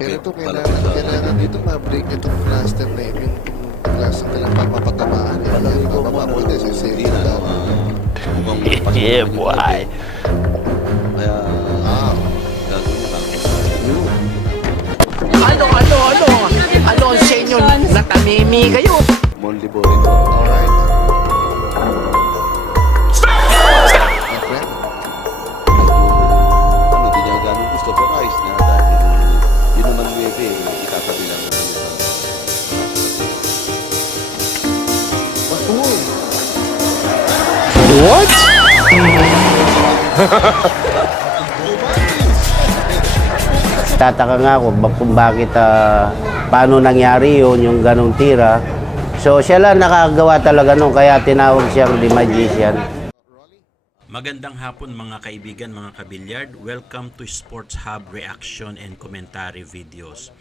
Pero ito, palabas sa kailangan dito ma-break itong cluster na yun. Yung cluster na lang mapapatamaan. palagay ko Bababa ano, mo din sa hindi safety na, down. mukhang pasok Yeah, naman yung boy. labi. Kaya, Ah, gagawin lang. Ano ang sa inyo? Natamimi kayo. Monly Boring. alright. My friend. Ano, di niya ganun gusto, pero ayos nga dahil yun naman webe, itatabi lang naman sa Uy! What? Tataka nga ako kung bakit paano nangyari yun, yung ganong tira. So siya lang nakagawa talaga nun, kaya tinawag siyang The Magician. Magandang hapon mga kaibigan, mga kabilyard. Welcome to Sports Hub Reaction and Commentary Videos.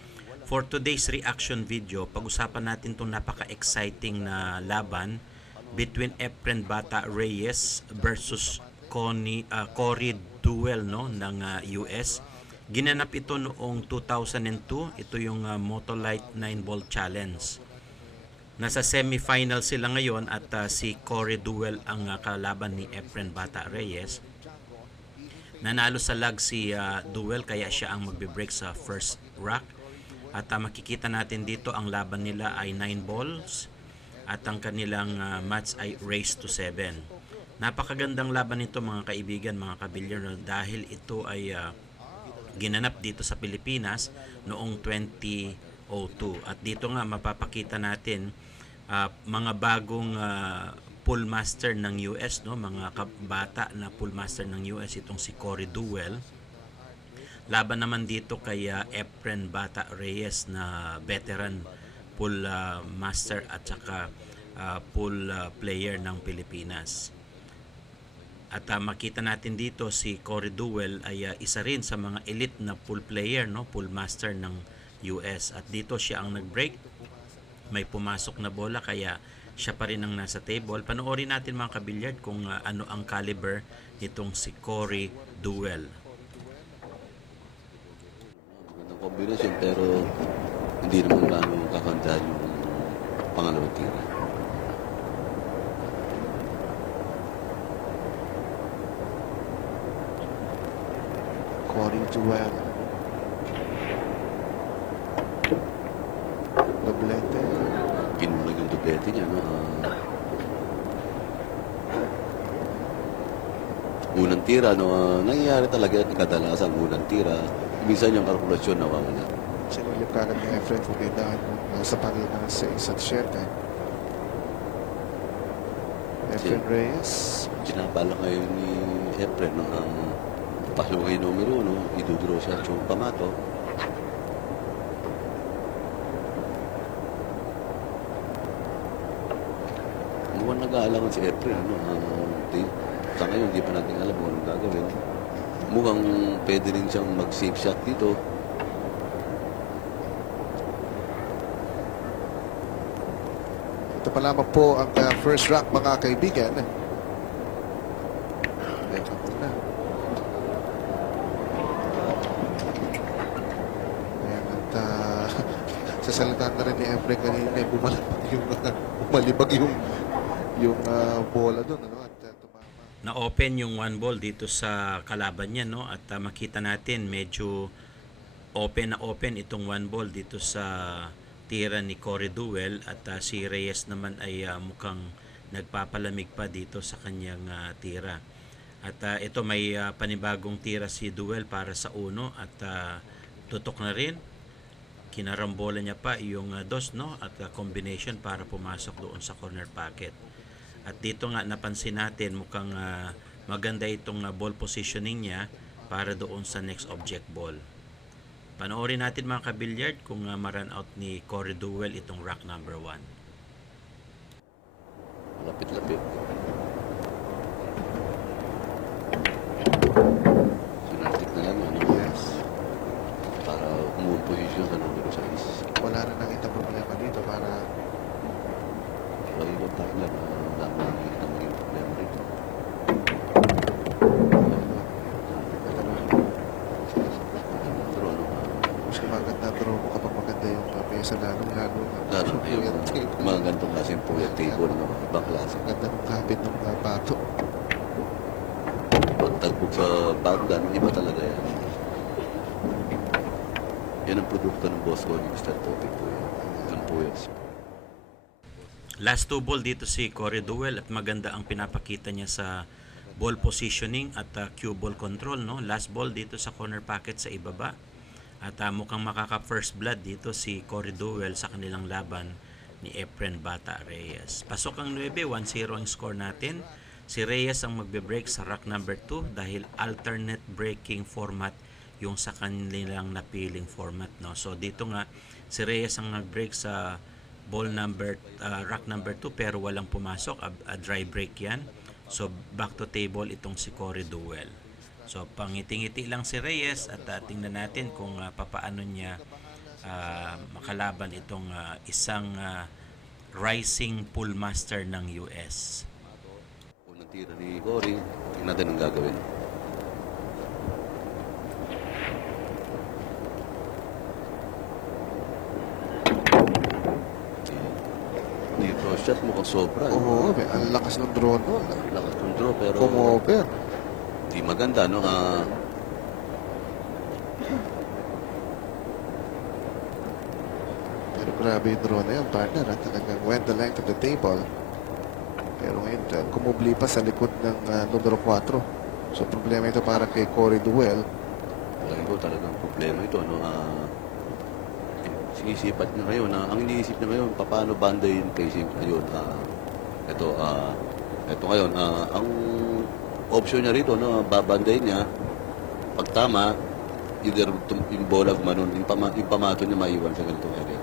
For today's reaction video, pag-usapan natin itong napaka-exciting na laban between Efren Bata Reyes versus Cory Duel ng US. Ginanap ito noong 2002. Ito yung Motolite 9-Ball Challenge. Nasa semifinal sila ngayon at si Cory Duel ang kalaban ni Efren Bata Reyes. Nanalo sa lag si Duel kaya siya ang magbe-break sa first rack. At makikita natin dito ang laban nila ay 9 balls at ang kanilang match ay race to 7. Napakagandang laban nito mga kaibigan, mga kabilyar, dahil ito ay ginanap dito sa Pilipinas noong 2002. At dito nga mapapakita natin mga bagong pool master ng US, mga bata na pool master ng US, itong si Cory Duel. Laban naman dito kay Efren Bata Reyes na veteran pool master at saka pool player ng Pilipinas. At makita natin dito si Cory Duel ay isa rin sa mga elite na pool player, pool master ng US. At dito siya ang nag-break. May pumasok na bola kaya siya pa rin ang nasa table. Panoorin natin mga kabilyard kung ano ang caliber nitong si Cory Duel. magandang combination, pero hindi naman gano'ng kakandaan yung pangalawang tira. Cory Duel. Doblete. Kinulag yung dublete niya, no? Unang tira, no? Nangyayari talaga at kadalasan unang tira. Minsan yung kalkulasyon nawawala. Sinulip kagad ni Efren kung may daan sa Panginoon sa isa't syerte. Efren Reyes. Sinabala ngayon ni Efren, no? Ang pasukay numero 1, iduduro siya yung pamato. Mukhang nag-aalangan si Efren, no? Sa ngayon, di pa natin alam kung anong gagawin. Mukhang pwede rin siyang mag-safe shot dito. Ito pa lamang po ang first rack mga kaibigan. Teka muna. Ayan, at sasalita na rin ni Efren kanina, bumalibag yung bola doon, ano? At tumama. Na-open yung one ball dito sa kalaban niya, at makita natin medyo open na open itong one ball dito sa tira ni Cory Duel. At si Reyes naman ay mukhang nagpapalamig pa dito sa kanyang tira. At ito may panibagong tira si Duel para sa uno at tutok na rin. Kinarambola niya pa yung dos, at combination para pumasok doon sa corner pocket. At dito nga napansin natin mukhang maganda itong ball positioning niya para doon sa next object ball. Panoorin natin mga kabilyard kung ma-run out ni Cory Duel itong rack number 1. Lapit-lapit. Sinartik na lang, ano? Yes. Para umuong posisyon sa numero 6. Wala na nakita problema dito para Lagi ko partner, dami nakikita maging problema rito. Pero ano, mas gumaganda na draw mo kapag maganda yung pamesa lalo na. Lalo na yung mga ganitong klaseng puyat table, no? Ibang klase. Ganda ng kapit ng pato. Pag tagbog sa bagdan, iba talaga yan. Yan ang produkto ng boss ko, yung Mr. Topic po yan. Ang puyat. Last 2 ball dito si Corey Deuel at maganda ang pinapakita niya sa ball positioning at cue ball control, no? Last ball dito sa corner pocket sa ibaba. At mukhang makaka first blood dito si Corey Deuel sa kanilang laban ni Efren Bata Reyes. Pasok ang 9, 1-0 ang score natin. Si Reyes ang magbe-break sa rack number 2 dahil alternate breaking format yung sa kanilang napiling format, no? So dito nga si Reyes ang nag-break sa ball number rack number 2 pero walang pumasok, a dry break yan. So back to table itong si Corey Deuel. So pangiti-ngiti lang si Reyes at tingnan natin kung papaano niya makalaban itong isang rising pool master ng US. Unang tira ni Cory, tingnan natin ang gagawin. Dito shot mukhang sobra. Oo, ang lakas ng draw nun. Lakas ng draw pero Kumover. di maganda, no? Pero grabe yung draw na yun, partner. Talagang went the length of the table. Pero ngayon, kumubli pa sa likod ng numero 4. So, problema ito para kay Corey Deuel. Alam ko talagang problema ito, no? Sinisipat niya ngayon, ang iniisip niya ngayon, paano banday yung placing ngayon. Ito ngayon, ang option niya rito, no, babanday niya, pag tama, either yung bola gumanon, yung pamato niya maiwan sa ganitong area.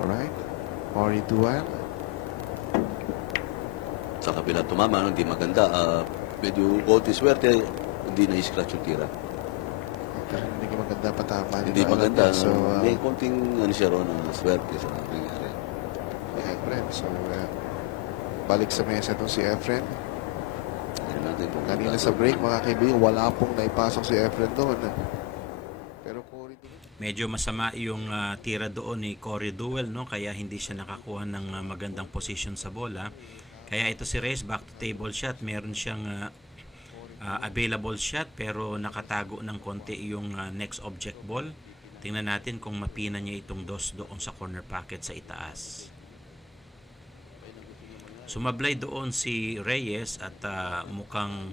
Alright. Corey Deuel. Sa kabila tumama, no, hindi maganda. Medyo konti swerte, hindi na-scratch yung tira. Pero hindi maganda patama. Hindi maganda. So, may konting siya ron, swerte sa nangyari. Efren. So, balik sa mesa itong si Efren. Tignan natin kung Kanina sa break, mga kaibigan, wala pong naipasok si Efren doon. Pero Corey Deuel. Medyo masama yung tira doon ni Corey Deuel, no? Kaya hindi siya nakakuha ng magandang position sa bola. Kaya ito si Reyes, back to table shot. Meron siyang available shot pero nakatago ng konti yung next object ball. Tingnan natin kung mapina niya itong dos doon sa corner pocket sa itaas. Sumablay doon si Reyes at mukhang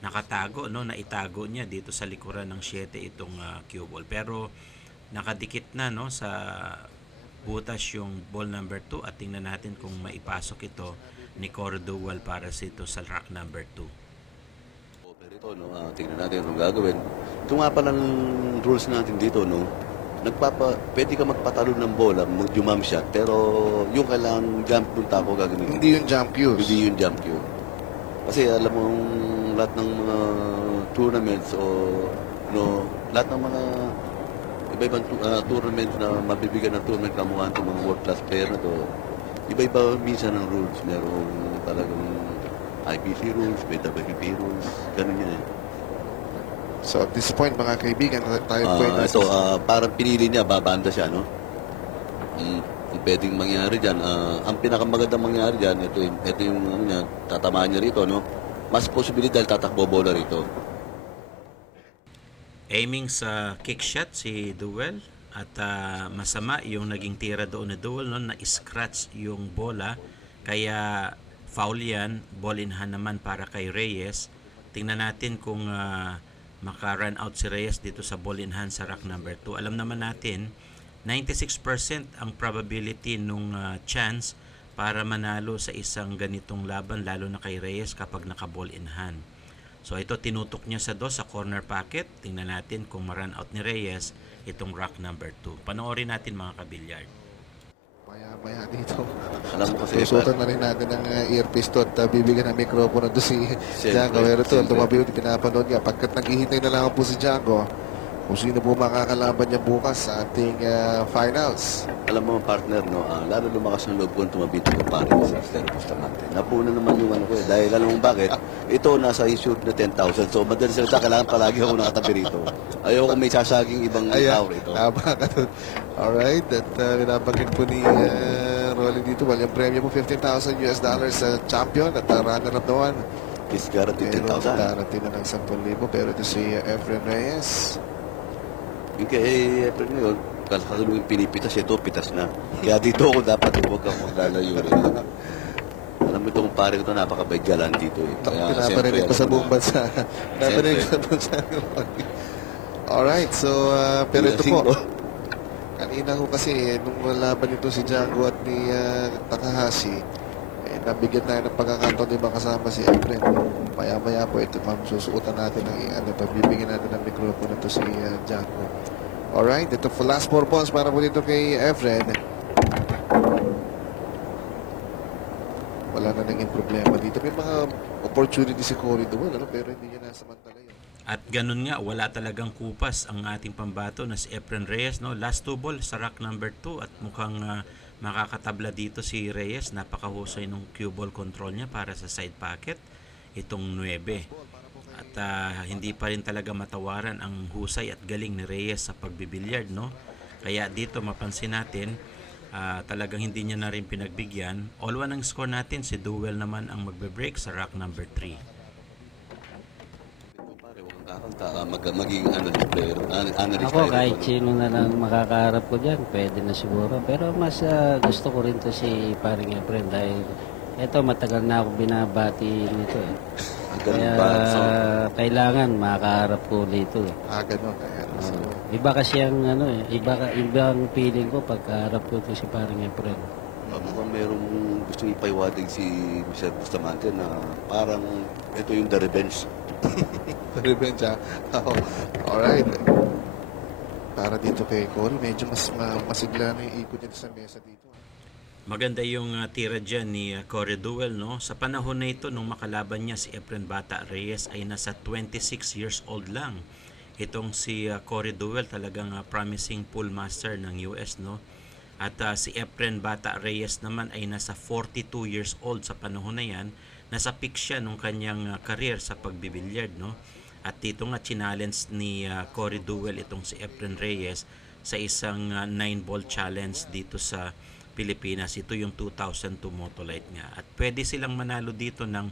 nakatago, no? Naitago niya dito sa likuran ng 7 itong cue ball. Pero nakadikit na, no, sa butas yung ball number 2 at tingnan natin kung maipasok ito ni Corey Deuel para sa rack number 2. Ito, no, tingnan natin anong gagawin. Ito nga pala ng rules natin dito, no? Pwede ka magpatalo ng bola, mag-jump shot, pero yung kailangan jump ng tako gagamitin. Hindi yung jump cues. Hindi yung jump cue. Kasi alam mo, lahat ng mga tournaments o no, lahat ng mga iba-ibang tournaments na mabibigyan ng tournament kamuhan ng mga world-class player na to, iba-iba minsan ng rules. Merong talagang IPC rules, may WP rules, ganun yan eh. So at this point, mga kaibigan, tayo po ay Ito, parang pinili niya, babanda siya, no? Kung pwedeng mangyari dyan, ang pinakamagandang mangyari dyan, ito yung ano niya, tatamaan niya rito, no? Mas posibilidad tatakbo bola rito. Aiming sa kick shot si Deuel at masama yung naging tira doon ni Deuel, no? Na-scratch yung bola kaya foul yan, ball in hand naman para kay Reyes. Tingnan natin kung maka-run out si Reyes dito sa ball in hand sa rack number 2. Alam naman natin, 96% ang probability nung chance para manalo sa isang ganitong laban, lalo na kay Reyes kapag naka-ball in hand. So ito tinutok niya sa dos sa corner pocket. Tingnan natin kung ma-run out ni Reyes itong rack number 2. Panoorin natin mga kabilyard. maya-maya dito. Alam mo kasi, Susutan na rin natin ng earpiece to at bibigyan ng mikropono doon si Siyempre, Django. Pero ito, siyempre. tumabi yung pinapanood niya. Pagkat naghihintay na lang po si Django, kung sino po makakalaban niya bukas sa ating finals. Alam mo, partner, no, lalo lumakas ng loob ko tumabit ko pare sa Estero Bustamante. Napuna naman yung ano ko eh. Dahil alam mo bakit? Ito nasa issued na 10,000. So, madalas salita, kailangan palagi ako nakatabi rito. Ayoko may sasaging ibang tao rito. Tama ka dun. Alright, at binabagin po ni Rolly dito. Well, yung premyo po $15,000 sa champion at runner-up naman. Is guaranteed Pero 10,000. darating na ng 10,000. Pero ito si Efren Reyes. Yung kay April ngayon, kasalubong yung pinipitas, ito pitas na. Kaya dito ako dapat huwag kang maglalayo rin. Alam mo itong pare ko ito, napakabait galan dito eh. Kaya, Pinaparinig ko sa buong bansa. Pinaparinig ko Siyempre. sa bansa. Alright, so, pero ito po. Kanina ko kasi, nung laban nito si Django at ni Takahashi, nabigyan tayo ng pagkakataon di ba kasama si Efren. Maya-maya po ito, ma'am, susuotan natin ng pabibigyan natin ng mikropono ito si Django. Alright, ito for last 4 balls para po dito kay Efren. Wala na naging problema dito. May mga opportunity si Cory Duel, pero hindi niya nasamantala yun. At ganun nga, wala talagang kupas ang ating pambato na si Efren Reyes. No? Last 2 ball sa rack number 2 at mukhang makakatabla dito si Reyes. Napakahusay ng cue ball control niya para sa side pocket. Itong 9. At hindi pa rin talaga matawaran ang husay at galing ni Reyes sa pagbibilyard. No? Kaya dito mapansin natin, talagang hindi niya na rin pinagbigyan. All-one ang score natin. Si Duel naman ang magbe-break sa rack number 3. Magiging analyst player. Analyst Ako, player kahit ako, sino na lang makakaharap ko dyan, pwede na siguro. Pero mas gusto ko rin to si paring Efren dahil eto matagal na ako binabati nito eh. Ganun Kaya ba? So, kailangan makaharap ko dito eh. Ganun. Kaya, so, Iba kasi ang ano eh, ibang feeling ko pagkaharap ko to si paring Efren. mukhang merong gusto ipaiwatig si Mr. Bustamante na parang ito yung the revenge. revenge Alright. Para dito kay Cory, medyo mas masigla na yung ikot niya sa mesa dito. Maganda yung tira dyan ni Cory Duel. No? Sa panahon na ito, nung makalaban niya si Efren Bata Reyes ay nasa 26 years old lang. Itong si Cory Duel talagang promising pool master ng US. No? At si Efren Bata Reyes naman ay nasa 42 years old sa panahon na yan. Nasa peak siya nung kanyang career sa pagbibilyard. No? At dito nga challenge ni Cory Duel itong si Efren Reyes sa isang 9-ball challenge dito sa Pilipinas. Ito yung 2002 Motolite nga. At pwede silang manalo dito ng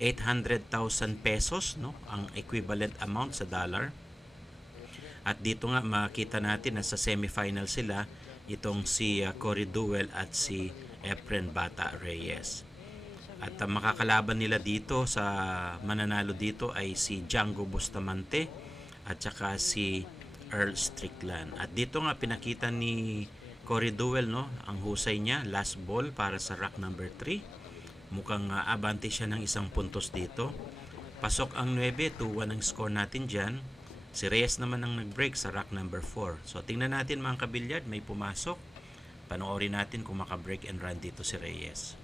800,000 pesos, no? Ang equivalent amount sa dollar. At dito nga makita natin na sa semifinal sila itong si Cory Duel at si Efren Bata Reyes. At makakalaban nila dito sa mananalo dito ay si Django Bustamante at saka si Earl Strickland. At dito nga pinakita ni Cory Duel, no, ang husay niya, last ball para sa rack number 3. Mukhang abante siya ng 1 puntos dito. Pasok ang 9, 2-1 ang score natin dyan. Si Reyes naman ang nag-break sa rack number 4. So tingnan natin mga kabilyard, may pumasok. Panoorin natin kung maka-break and run dito si Reyes.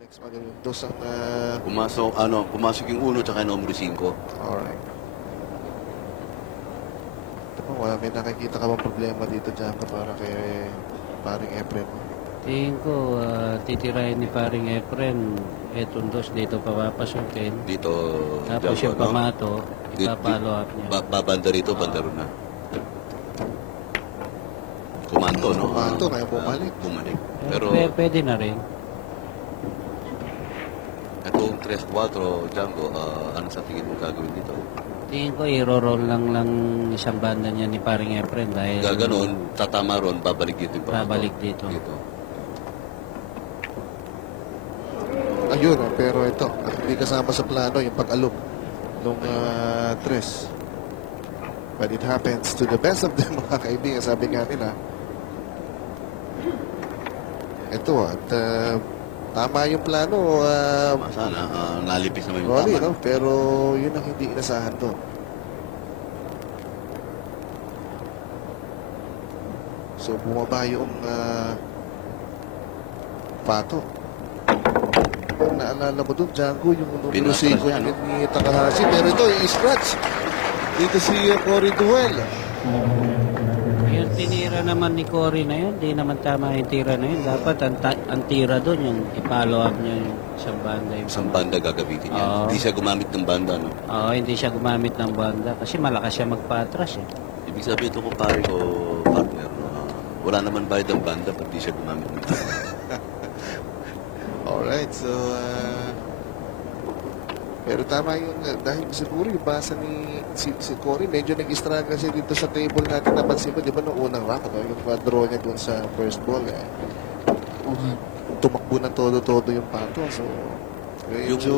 Next dos ang pumasok yung 1 tsaka yung numero 5. alright. Ito po, may nakikita ka bang problema dito dyan para kay paring Efren? Tingin ko, titirahin ni paring Efren, etong dos dito papapasukin. Dito, Tapos yung pamato, ipapalo up niya. Babanda rito, banda ron na. Kumanto, no? Kumanto, kaya bumalik. Bumalik. Pero, Pwede na rin. itong 3-4, Django, ano sa tingin mo gagawin dito? Tingin ko, i-roll lang isang banda niya ni paring Efren dahil Gaganon, tatama ron, babalik dito yung pamato. babalik dito. Ayun, pero ito, hindi kasama sa plano yung pag-alok nung tres. But it happens to the best of them, mga kaibigan. Sabi nga nila, ito at tama yung plano, Sana, nalipis naman yung Rolly, tama. no? Pero yun ang hindi inasahan doon. So bumaba yung pato. Ang naalala ko doon, Django, yung numero Pinatras 5 niya, no? ni Takahashi. Pero ito, i-scratch. Dito si Cory Duel. Yung tinira naman ni Cory na yun, di naman tama yung tira na yun. Dapat ang tira doon, yung i-follow up niya yung isang banda. Yung Isang banda gagamitin niya. Oo. Hindi siya gumamit ng banda, no? Oo, hindi siya gumamit ng banda kasi malakas siya magpa-atras eh. Ibig sabihin ito kung pare ko, partner, no? Wala naman bayad ang banda, pag di siya gumamit ng banda. Alright, so pero tama yung dahil siguro yung basa ni si Cory, medyo nag-struggle siya dito sa table natin. Napansin ko, di ba, nung unang round, yung draw niya dun sa first ball, tumakbo na todo-todo yung pato. So, medyo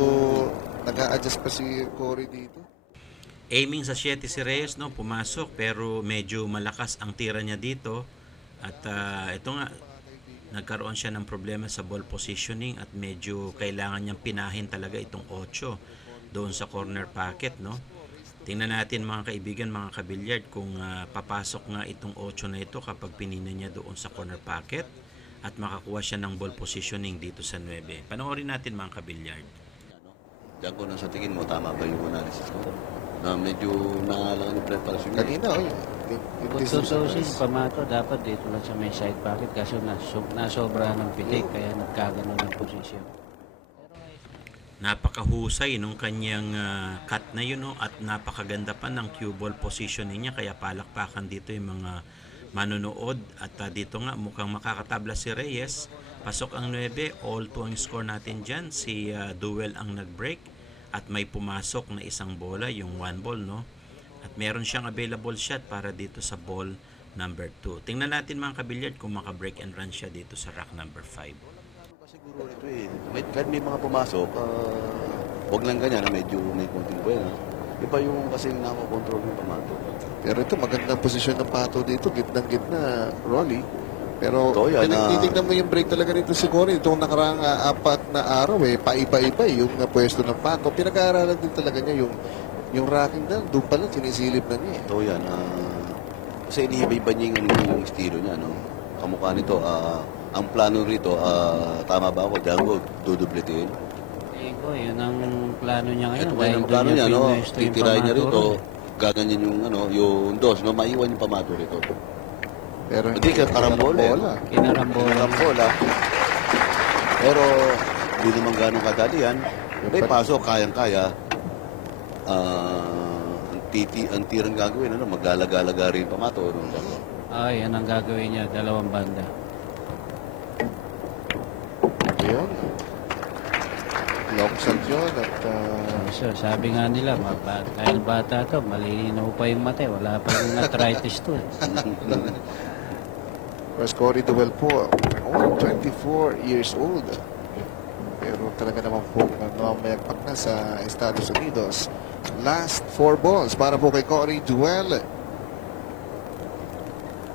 nag-a-adjust pa si Cory dito. Aiming sa 7 si Reyes, no, pumasok pero medyo malakas ang tira niya dito at ito nga nagkaroon siya ng problema sa ball positioning at medyo kailangan niyang pinahin talaga itong 8 doon sa corner pocket, no. Tingnan natin mga kaibigan, mga kabilyard, kung papasok nga itong 8 na ito kapag pinina niya doon sa corner pocket at makakuha siya ng ball positioning dito sa 9. Panoorin natin mga kabilyard. Diyan ko na sa tingin mo, tama ba yung analysis ko? Na medyo naalangan yung preparation niya. Kanina, Kung tutusin, pamato, dapat dito lang sa may side pocket kasi nasobra ng pitik kaya nagkagano ng posisyon. Napakahusay nung kanyang cut na yun, no? At napakaganda pa ng cue ball positioning niya, kaya palakpakan dito yung mga manonood. At dito nga mukhang makakatabla si Reyes. Pasok ang 9, all 2 ang score natin dyan. Si Duel ang nag-break at may pumasok na isang bola, yung 1 ball, no? At meron siyang available shot para dito sa ball number 2. Tingnan natin mga kabilyard kung maka-break and run siya dito sa rack number 5. Siguro ito eh. Kahit may mga pumasok, wag lang ganyan, medyo may konting buwena. Iba yung kasi nakakontrol yung pamato. Pero ito, magandang posisyon ng pato dito, gitnang-gitna, Rolly. Pero Ito, yan, titignan mo yung break talaga nito si Cory. Itong nakaraang 4 na araw, paiba-iba yung pwesto ng pato. Pinag-aaralan din talaga niya yung racking na, doon pala, sinisilip na niya. Ito yan, kasi inihiba-iba niya yung estilo niya, no? Kamukha nito, ang plano rito, tama ba ako, Django, dudubletin? Ko, yun ang plano niya ngayon. Ito ngayon ang plano niya, no? Titirahin niya rito, gaganyan yung dos, no? Maiwan yung pamato rito. Pero Hindi ka karambola. Kinarambola. Pero, hindi naman ganong kadali yan. May pasok, kayang-kaya. Ang tirang gagawin, maglalagalaga rin pamato. Ay, yan ang gagawin niya, dalawang banda. Ayun. Long shot yun at So, sabi nga nila, dahil bata to, malinaw pa yung mata, wala pa yung arthritis to. first Cory Duel po, 24 years old. Pero talaga naman po mayagpak na sa Estados Unidos. Last 4 balls para po kay Cory Duel.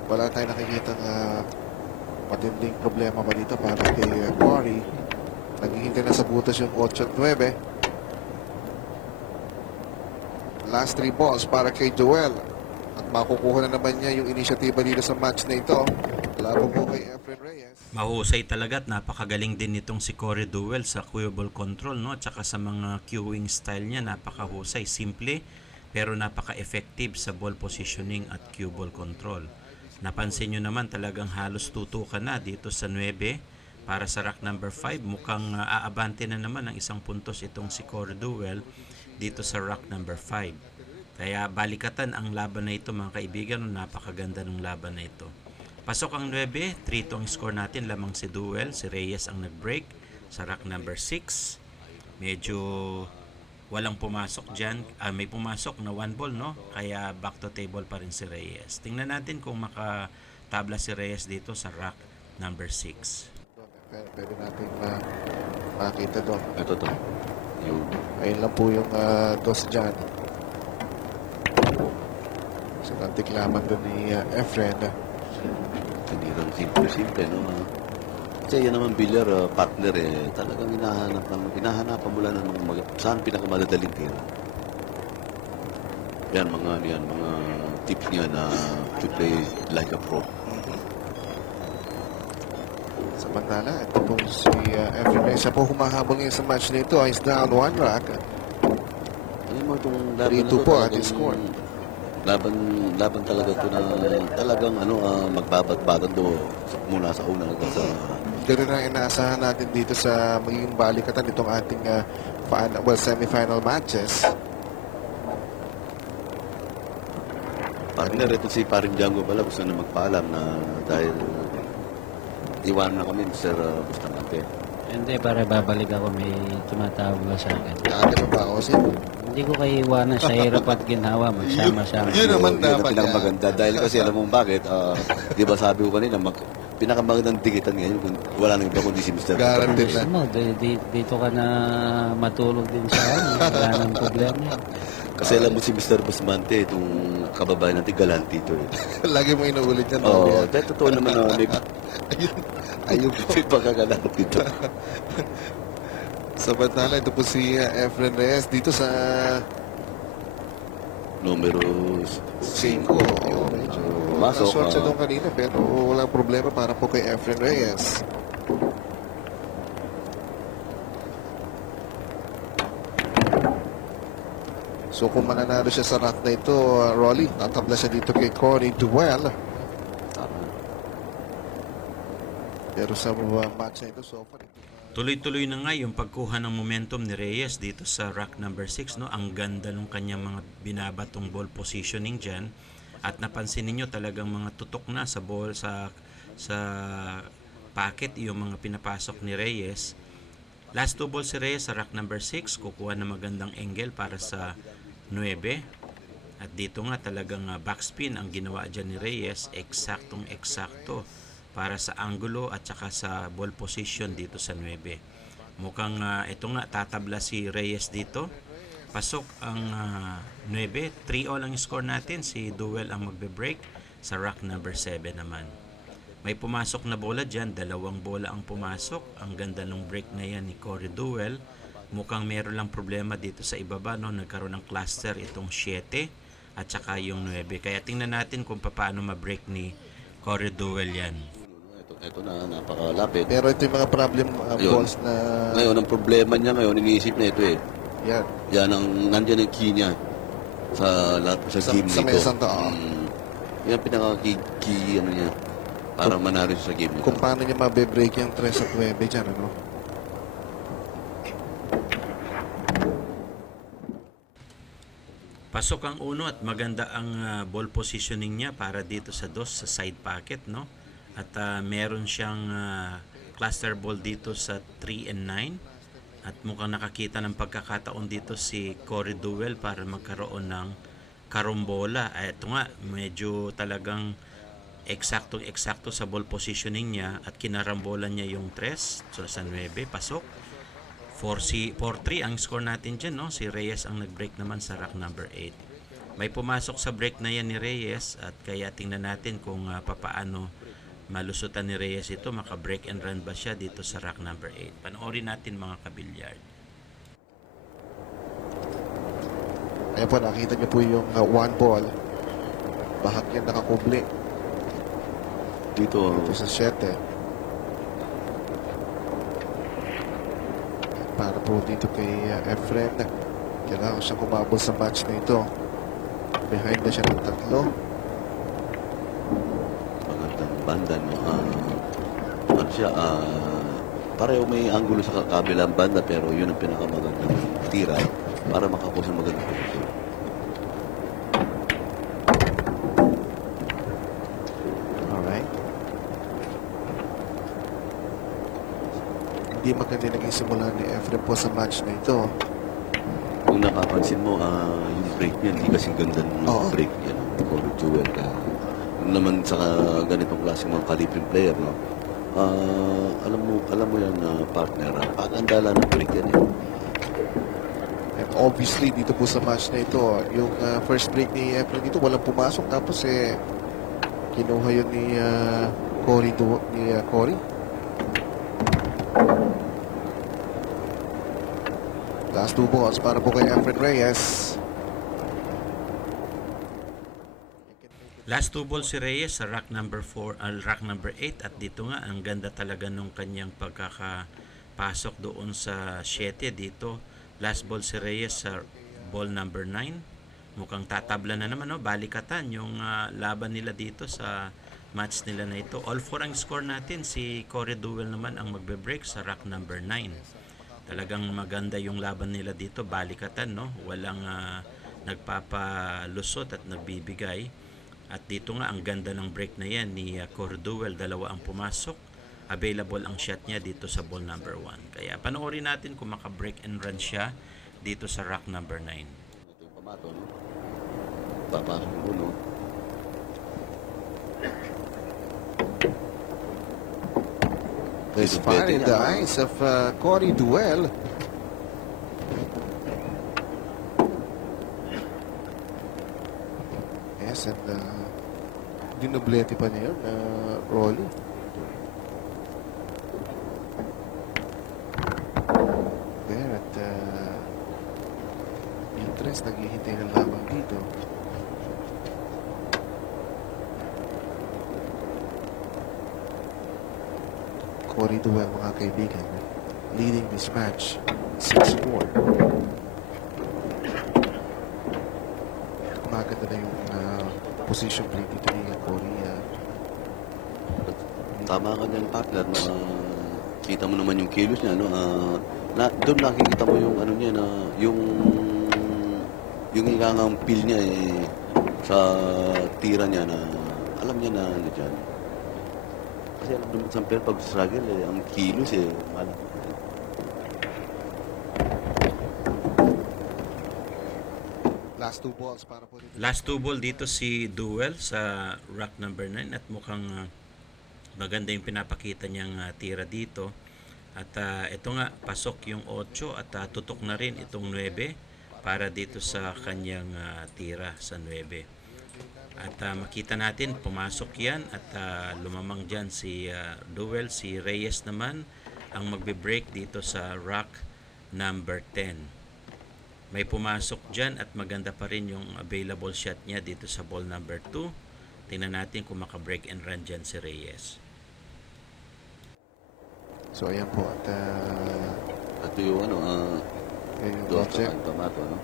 Wala tayong nakikita matinding problema ba dito para kay Cory. Naghihintay na sa butas yung 8 at 9. Last 3 balls para kay Duel. At makukuha na naman niya yung inisyatiba dito sa match na ito. Laban po kay Efren Reyes. Mahusay talaga at napakagaling din nitong si Cory Duel sa cue ball control, no? At saka sa mga cueing style niya, napakahusay. Simple pero napaka-effective sa ball positioning at cue ball control. Napansin nyo naman talagang halos tutukan na dito sa 9 para sa rack number 5. Mukhang aabante na naman ng 1 puntos itong si Cory Duel dito sa rack number 5. Kaya balikatan ang laban na ito mga kaibigan. Napakaganda ng laban na ito. Pasok ang 9, 3 ang score natin, lamang si Duel, si Reyes ang nag-break sa rack number 6. Medyo walang pumasok dyan, may pumasok na 1 ball, no? Kaya back to table pa rin si Reyes. Tingnan natin kung makatabla si Reyes dito sa rack number 6. Pwede natin makita doon. Ito to. Ayun lang po yung dos dyan. So, nantiklaman doon ni Efren. Hindi lang simple-simple, no? Kasi yan naman bilyar, partner talagang hinahanapan mo lang ng saan pinakamadadaling tira. Yan, mga tips niya na to play like a pro. Samantala, ito po si Efren Reyes. Siya po humahabol ngayon sa match nito. Is down 1 rack. Ano mo itong 3-2 po at score. laban talaga ito na talagang magbabat-batan do mula sa una hanggang sa Ganun ang inaasahan natin dito sa magiging balikatan nitong ating semi-final matches. partner. Ito si Paring Django pala gusto na magpaalam na dahil iwanan na kami, Sir Bustamante. Hindi, para babalik ako, may tumatawag na sa akin. Kaya pa ba ako siya? Hindi ko kayo iwanan sa hirap at ginhawa, magsama-sama. Yun naman Yun ang dapat pinakamaganda. Dahil kasi alam mo bakit, di ba sabi ko kanina, pinakamagandang dikitan ngayon kung wala nang iba kundi si Mr. Guaranteed na. Gusto mo, dito ka na matulog din sa akin. Wala nang problema yan. Kasi alam mo si Mr. Bustamante, itong kababayan natin, galanti ito eh. Lagi mo inuulit yan. Oo, Bobby. totoo naman na Ayun po. may pagkagalanti ito. Samantala, ito po si Efren Reyes dito sa Numero 5. Medyo Masok, short siya doon kanina pero walang problema para po kay Efren Reyes. So kung mananalo siya sa rack na ito, Rolly, tatabla siya dito kay Cory Duell. Pero sa match na ito, so far, Tuloy-tuloy na nga yung pagkuha ng momentum ni Reyes dito sa rack number 6, no? Ang ganda nung kanyang mga binabatong ball positioning dyan. At napansin niyo talagang mga tutok na sa ball sa packet yung mga pinapasok ni Reyes. Last 2 balls si Reyes sa rack number 6, kukuha na magandang angle para sa 9. At dito nga talagang backspin ang ginawa dyan ni Reyes, eksaktong-eksakto para sa angulo at saka sa ball position dito sa 9. Mukhang ito nga tatabla si Reyes dito. Pasok ang 9. 3-all ang score natin. Si Duell ang magbe-break sa rack number 7 naman. May pumasok na bola dyan. 2 bola ang pumasok. Ang ganda ng break na yan ni Cory Duell. Mukhang meron lang problema dito sa ibaba, no? Nagkaroon ng cluster itong 7 at saka yung 9. Kaya tingnan natin kung paano ma-break ni Cory Duell yan. Ito na, napakalapit. pero ito yung mga problem Yun. balls na Ngayon, ang problema niya ngayon, iniisip na ito eh. yan. Yan nandiyan ang key niya sa game sa nito. mesang to. Yan pinaka-key niya para manalo siya sa game nito. Kung paano niya mabe-break yung 3 at 9 dyan, ano? Pasok ang 1 at maganda ang ball positioning niya para dito sa 2 sa side pocket, no? At meron siyang cluster ball dito sa 3 and 9. At mukhang nakakita ng pagkakataon dito si Cory Duell para magkaroon ng karumbola. Ito nga, medyo talagang eksaktong-eksakto sa ball positioning niya at kinarambola niya yung 3 so sa 9, pasok. 4-3 ang score natin dyan, no? Si Reyes ang nag-break naman sa rack number 8. May pumasok sa break na yan ni Reyes at kaya tingnan natin kung papaano malusutan ni Reyes ito, maka-break and run ba siya dito sa rack number 8. Panoorin natin mga kabilyard. Ayan po, nakita niyo po yung 1 ball. Bahag yan nakakubli. Dito, Ito sa 7. Para po dito kay Efren. Kailangan siyang kumabol sa match na ito. Behind na siya ng 3. magandang banda, no? Ano siya, pareho may angulo sa kabilang banda pero yun ang pinakamagandang tira para makakuha sa magandang posisyon. Alright. Hindi maganda naging simula ni Efren po sa match na ito. Kung napapansin mo, yung break niya, hindi kasi ganda ng Oo. break niya, no? Cory Duell ka. Yung naman sa ganitong klaseng mga calibre player, no? Alam mo yan, partner, pag-andala ng break yan, eh. And obviously, dito po sa match na ito, yung first break ni Efren dito, walang pumasok. Tapos, kinuha yun ni Cory. Last 2 balls para po kay Efren Reyes. Last 2 balls si Reyes sa rack number 8 at dito nga ang ganda talaga nung kanyang pagkakapasok doon sa 7 dito. Last ball si Reyes sa ball number 9. Mukhang tatabla na naman, no? Balikatan yung laban nila dito sa match nila na ito. All 4 ang score natin. Si Corey Deuel naman ang magbe-break sa rack number 9. Talagang maganda yung laban nila dito. Balikatan, no? Walang nagpapalusot at nagbibigay. At dito nga, ang ganda ng break na yan ni Corey Deuel. 2 ang pumasok. Available ang shot niya dito sa ball number 1. Kaya panoorin natin kung maka-break and run siya dito sa rack number 9. Ito yung pamato, no? Papasok yung uno. There's fire in the eyes of Corey Deuel. Yes, and dinoblete pa niya yun, Rolly. There at interest, naghihintay ng lamang dito. Corey Deuel, mga kaibigan, leading this match 6-4. Maganda na yung position play dito ni Corey. Tama ka dyan, partner. Kita mo naman yung kilos niya, no? Doon nakikita mo yung ano niya na yung ingangang feel niya sa tira niya na alam niya na ano dyan. Kasi alam naman sa player pag struggle ang kilos malaki. Last 2 balls para po dito. Last 2 ball dito si Deuel sa rack number 9 at mukhang maganda yung pinapakita niyang tira dito. At ito nga, pasok yung 8 at tutok na rin itong 9 para dito sa kanyang tira sa 9. At makita natin, pumasok yan at lumamang dyan si Deuel. Si Reyes naman ang magbe-break dito sa rack number 10. May pumasok dyan at maganda pa rin yung available shot niya dito sa ball number 2. Tingnan natin kung maka-break and run dyan si Reyes. So ayan po at Ito yung ano, yung doon check. sa tomato, no?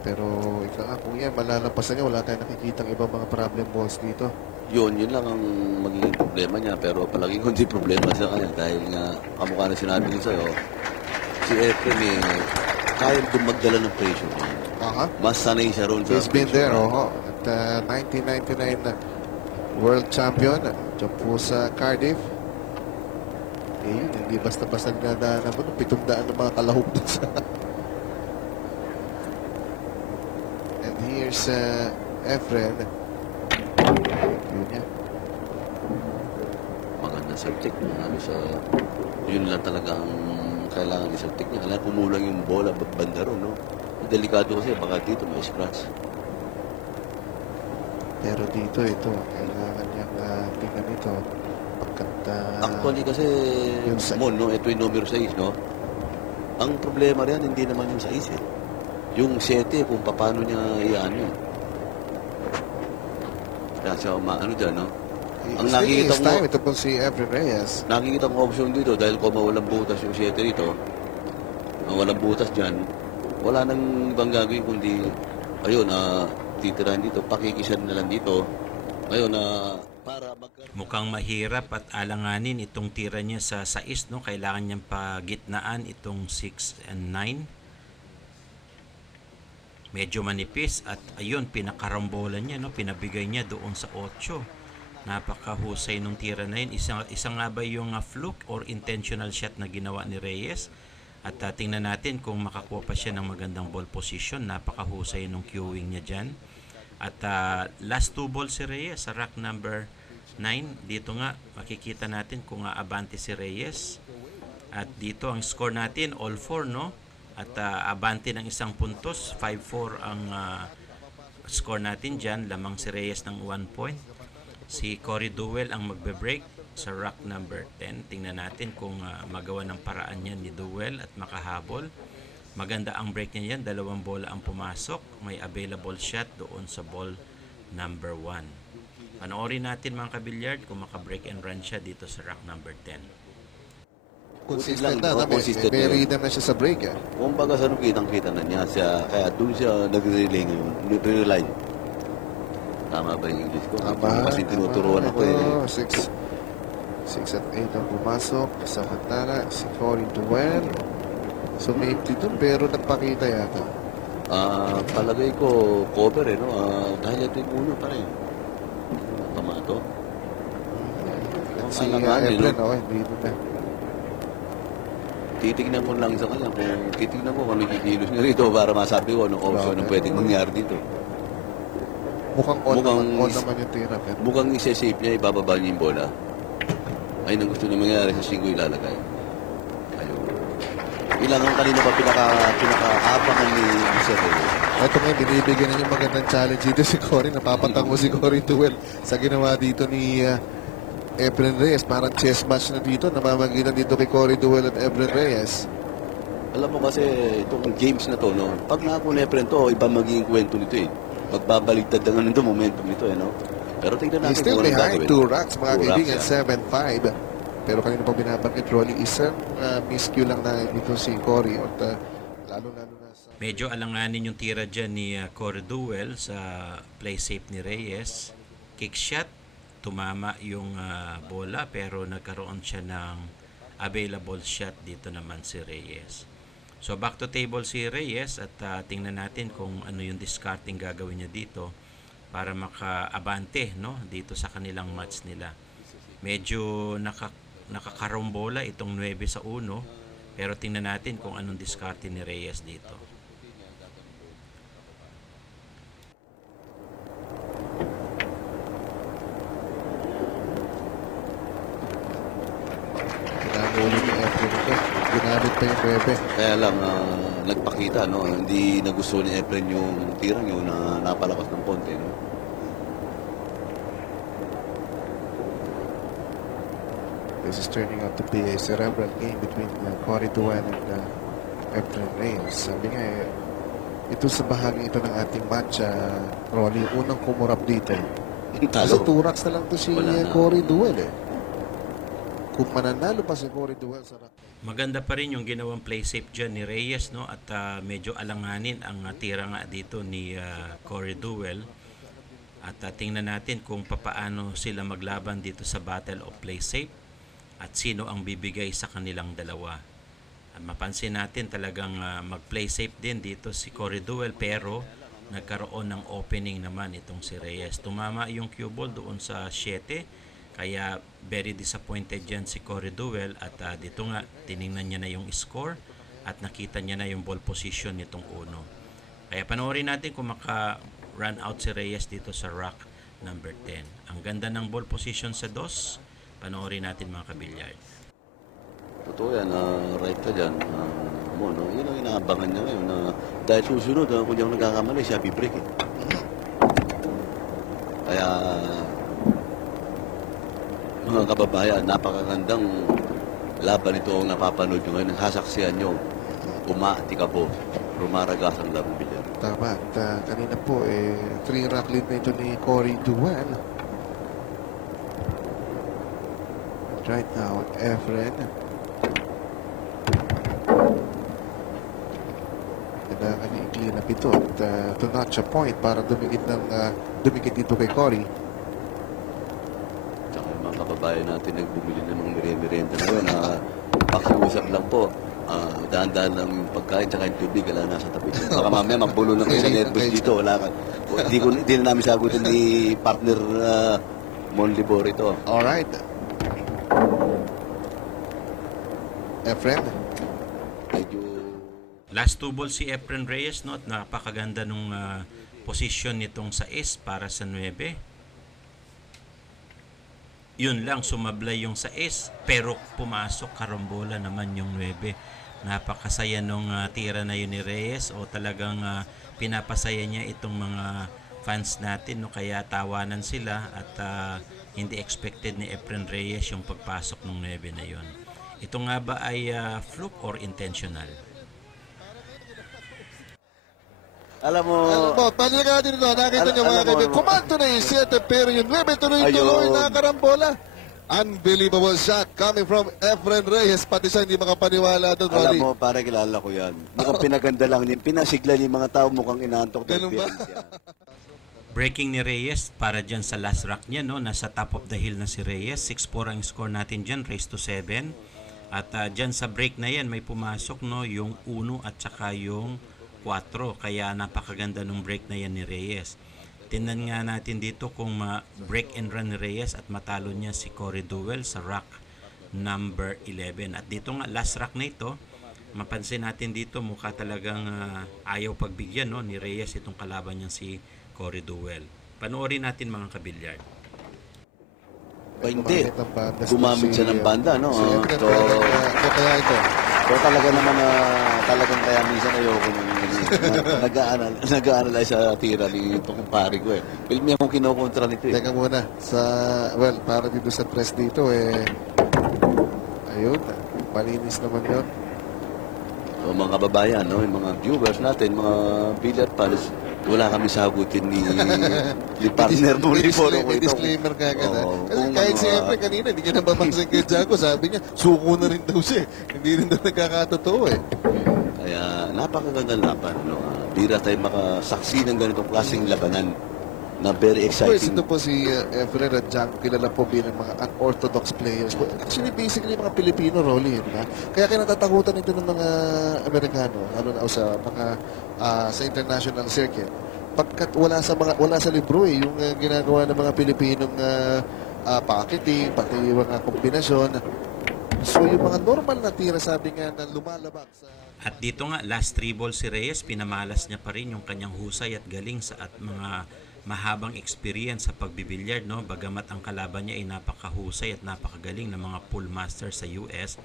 Pero ika nga kung yan, malalampasan niya, wala tayong nakikita ng ibang mga problem balls dito. Yun lang ang magiging problema niya. Pero palagi ko hindi problema sa kanya dahil nga kamukha na sinabi ko sa'yo, si Efren kaya dumagdala ng pressure niya. Mas sanay siya ron sa He's been pressure. there, at 1999 world champion dyan po sa Cardiff. Yun, hindi basta-basta dinadaanan mo, 700 ng mga kalahok dun sa and here's Efren. Yun yan. Maganda sa technique. Yun lang talaga ang kailangan sa technique. Kailangan kumulang yung bola banda ron, no? Delikado kasi baka dito may scratch. Pero dito, ito, kailangan niyang tingnan ito. Actually kasi, yung sa- no? Ito yung numero 6, no? Ang problema riyan, hindi naman yung 6, Yung 7, kung paano niya iyan yun. Kaya siya ano dyan, no? Ang nakikita his mo, time, ito po si Efren Reyes. nakikita mo option dito dahil kung mawalang butas yung 7 rito, walang butas dyan, wala nang ibang gagawin kundi, ayun, titirahin dito, pakikisan na lang dito. Ayun, para Mukhang mahirap at alanganin itong tira niya sa 6, no? Kailangan niyang pagitnaan itong 6 and 9. Medyo manipis at ayun, pinakarambolan niya, no? Pinabigay niya doon sa 8. Napakahusay nung tira na yun. Isang nga ba yung fluke or intentional shot na ginawa ni Reyes? At tingnan natin kung makakuha pa siya ng magandang ball position. Napakahusay nung cueing niya dyan. At last 2 balls si Reyes sa rack number 9. Dito nga makikita natin kung abante si Reyes. At dito ang score natin all 4, no? At abante ng 1 puntos, 5-4 ang score natin dyan. Lamang si Reyes ng 1 point. Si Corey Deuel ang magbe-break sa rack number 10. Tingnan natin kung magawa ng paraan yan ni Deuel at makahabol. Maganda ang break niya yan. 2 bola ang pumasok. May available shot doon sa ball number 1. Panoorin natin mga kabilyard kung maka-break and run siya dito sa rack number 10. consistent lang, na. consistent May na yun. rhythm na siya sa break. Kung baga sa kitang-kita na niya siya, kaya doon siya nagre-relay ngayon, nagre-rely. Tama ba yung English ko? Kasi tinuturuan ako eh. 6 at 8 ang pumasok. Samantala, si Cory Duel. So, may doon pero nagpakita yata. Palagay ko, cover eh, no? Dahil ito yung uno pa rin. Tomato. Si Alanganin, Efren, no? hindi na. Titignan ko lang sa kanya kung titignan ko kung ano kikilos niya rito para masabi ko anong option ang pwedeng mangyari dito. Mukhang on naman yung tira. Pero Mukhang isa-save niya, ibababa niya yung bola. Ayun ang gusto niya mangyari sa 5 ilalagay. Ayun. Ilang ang kanina pa pinaka-apakan ni Mr. Reyes. ito nga, binibigyan na yung magandang challenge dito si Cory. Napapatango si Cory Duel sa ginawa dito ni Efren Reyes. Parang chess match na dito. Namamagitan dito kay Cory Duel at Efren Reyes. Alam mo kasi itong games na to, no? Pag nakakuha ni Efren to, iba magiging kwento nito eh. Magbabaligtad na nito momentum nito eh, no? Pero tingnan natin He's still kung anong behind gagawin. 2 racks, mga Two kaibigan, racks, 7-5. Pero kanina pa binabanggit, Rolly, isang miscue lang na dito si Cory. At lalo-lalo na sa... Medyo alanganin yung tira dyan ni Cory Duel sa play safe ni Reyes. Kick shot, tumama yung bola pero nagkaroon siya ng available shot dito naman si Reyes. So back to table si Reyes at tingnan natin kung ano yung discarding gagawin niya dito para maka-abante, no, dito sa kanilang match nila. Medyo nakakarombola itong 9 sa 1 pero tingnan natin kung anong discarding ni Reyes dito. Ginamuli ni Efren ito. Ginamit pa yung 9. Kaya lang, nagpakita, no? Hindi nagusto ni Efren yung tirang yun na napalakas ng konti, no? This is turning out to be a cerebral game between Cory Duel and Efren Reyes. Sabi nga ito sa bahagi ito ng ating match, Rolly, unang kumurap dito. Kasi 2 racks na lang to si Wala na. Cory Duel Kung mananalo pa si Cory Duel sa rack. Maganda pa rin yung ginawang play safe dyan ni Reyes, no? At medyo alanganin ang tira nga dito ni Cory Duel. At tingnan natin kung papaano sila maglaban dito sa battle of play safe at sino ang bibigay sa kanilang dalawa. At mapansin natin talagang mag-play safe din dito si Cory Duel pero nagkaroon ng opening naman itong si Reyes. Tumama yung cue ball doon sa 7 kaya very disappointed dyan si Cory Duel at dito nga tiningnan niya na yung score at nakita niya na yung ball position nitong uno. Kaya panoorin natin kung maka-run out si Reyes dito sa rack number 10. Ang ganda ng ball position sa 2. Panoorin natin mga kabilyard. Totoo yan, right ka dyan. No? Yun ang inaabangan niya ngayon. Dahil susunod, kung di ako nagkakamali, siya bibreak eh. Kaya, mga kababayan, napakagandang laban ito ang napapanood nyo ngayon. Sasaksihan nyo, umatikabo, rumaragas ang labong bilyar. Tama. At kanina po, 3 rack lead na ito ni Cory Duel. Right now, Efren. Kailangan i-clean up ito at to notch a point para dumikit dito kay Cory. Tsaka yung mga kababayan natin nagbumili ng mga merienda na yun. Pakiusap lang po. Daan-daan lang yung pagkain tsaka yung tubig. Wala nasa tabi. Baka mamaya magbulo ng kayo sa network dito. Wala ka. Hindi na namin sagutin ni partner Mon Libor ito. Alright. Efren. Medyo Last 2 balls si Efren Reyes, no? At napakaganda nung position nitong sa S para sa 9. Yun lang, sumablay yung sa S pero pumasok karombola naman yung 9. Napakasaya nung tira na yun ni Reyes o talagang pinapasaya niya itong mga fans natin, no? Kaya tawanan sila at hindi expected ni Efren Reyes yung pagpasok ng 9 na yun. Ito nga ba ay fluke or intentional? alam mo, Paano ka din ito? Nakita niyo mga Alam mo, kaibigan. Kumanto na yung 7 pero yung 9 tuloy-tuloy Ayun. na karambola. Unbelievable shot coming from Efren Reyes. Pati siya hindi makapaniwala doon, Alam Rolly. mo, pare kilala ko yan. Mukhang pinaganda lang din. Pinasigla yung mga tao, mukhang inaantok. Ganun ba? Breaking ni Reyes para dyan sa last rack niya, no? Nasa top of the hill na si Reyes. 6-4 ang score natin dyan, race to 7. At dyan sa break na yan, may pumasok, no? Yung 1 at saka yung 4. Kaya napakaganda ng break na yan ni Reyes. Tingnan nga natin dito kung break and run ni Reyes at matalo niya si Corey Deuel sa rack number 11. At dito nga, last rack na ito, mapansin natin dito, mukha talagang ayaw pagbigyan, no? Ni Reyes itong kalaban niya si Corey Deuel. Panoorin natin mga kabilyard. Hindi. Gumamit ng banda. Gumamit siya ng banda, no? Si Efren, So, kaya ito. so talaga naman talagang kaya minsan ayoko nung nag-a-analyze sa tira ni itong pare ko eh. Well, may akong kinokontra nito eh. Teka muna. Para dito sa press dito, ayun, malinis naman yun. So, mga kababayan, no? Yung mga viewers natin, mga billiard fans, wala kami sagutin ni partner mo ni Foro ko May ito. disclaimer ka agad. Oo, Kasi kung kahit ano, si Efren kanina, hindi ka nababansin kay Jaco. Sabi niya, suko na rin daw siya. Hindi rin daw nagkakatotoo eh. Kaya napakagandang laban. No? Bira tayo makasaksi ng ganitong klaseng labanan na very Of course, exciting. ito po si Efren at Jaco, kilala po bilang mga unorthodox players. Actually, basically, mga Pilipino, Rolly, di ba? Kaya kinatatakutan ito ng mga Amerikano, lalo na sa mga sa international circuit. Pagkat wala sa libro yung ginagawa ng mga Pilipinong packeting, pati yung mga kombinasyon. So, yung mga normal na tira, sabi nga na lumalabak sa... At dito nga, last 3 balls si Reyes, pinamalas niya pa rin yung kanyang husay at galing sa at mga mahabang experience sa pagbibilyard, no? Bagamat ang kalaban niya ay napakahusay at napakagaling ng mga pool master sa US.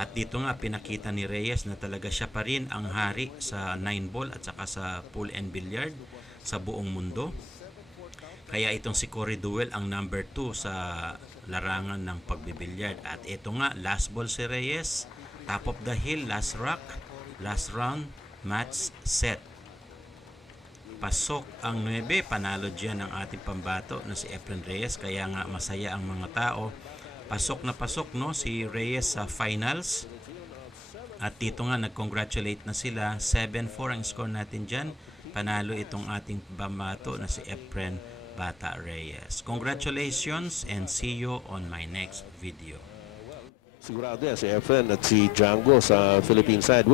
At dito nga, pinakita ni Reyes na talaga siya pa rin ang hari sa 9-ball at saka sa pool and billiard sa buong mundo. Kaya itong si Corey Deuel ang number 2 sa larangan ng pagbibilyard. At ito nga, last ball si Reyes, top of the hill, last rock, last round, match set. Pasok ang 9, panalo dyan ang ating pambato na si Efren Reyes, kaya nga masaya ang mga tao. Pasok na pasok, no, si Reyes sa finals. At dito nga, nag-congratulate na sila. 7-4 ang score natin dyan. Panalo itong ating pambato na si Efren Bata Reyes. Congratulations and see you on my next video. Sigurado yan si Efren at si Django sa Philippine side.